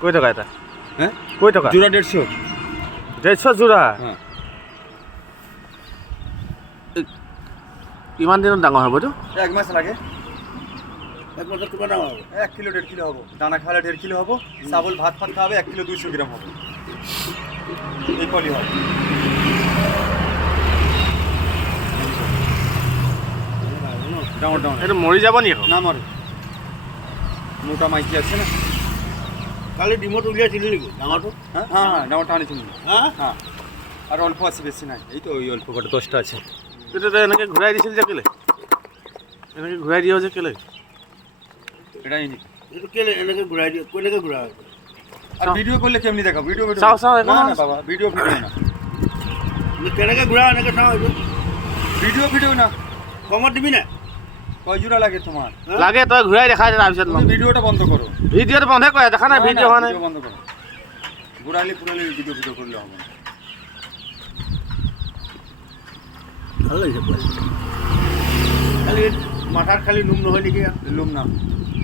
কয় টকা এটা? হ্যাঁ কয় টকা? জোড়া 150। 150 জোড়া? হ্যাঁ কিমান দিনত ডাঙৰ হ'ব এইটো? 1 মাস লাগে। 1 মাসত কিমান ডাঙৰ হ'ব? 1 কিলো 1.5 কিলো হবো, দানা খাওয়ালে 1.5 কিলো হবো, চাউল ভাত ফাত খাওয়াবে 1 কিলো 200 গ্রাম হবো, এই পলি হবে। ডাঙর ডাঙর এইটো মৰি যাব নি আকৌ? না মরে, মোটা মাইকি আছে না। কালি ডিমত উলিয়াইছিলি নেকি ডাঙৰটো? হ্যাঁ হ্যাঁ হ্যাঁ ডাঙরটা আনিছিলাম। হা? হ্যাঁ আর অল্প আছে, বেশি নাই, এই তো ওই অল্প কটা 10টা আছে। তেতিয়া এনেকৈ ঘূৰাই দিছিল যে কেলে? এনেকৈ ঘূৰাই দিয় যে কেলে? এটাই নি এইটো কেলে এনেকে ঘূৰাই দিয়ে? কেনেকে ঘূৰাই হয়? আর ভিডিও করলে কেমনি দেখাও? ভিডিও ভিডিও চাও, চাও, এখন না না। না বাবা, ভিডিও ভিডিও না, কেনেকে ঘূৰাই এনেকে চাওঁ এইটো? ভিডিও ভিডিও না। কমত দিবি না? কয় জোড়া লাগে তোমার? লাগে তই ঘূৰাই দেখাই দে তাৰপিছত তুমি ভিডিওটা বন্ধ করো। ভিডিঅ'টো বন্ধে কৰে, দেখা নাই ভিডিঅ' হোৱা নাই। ভিডিও বন্ধ করো, ঘুরাইলে পুরাইলে ভিডিও ভিডিও করলে হবে না। ভাল লাগিছে পোৱালি। খালি মাথাত খালি নুম নহয় নেকি? লুম না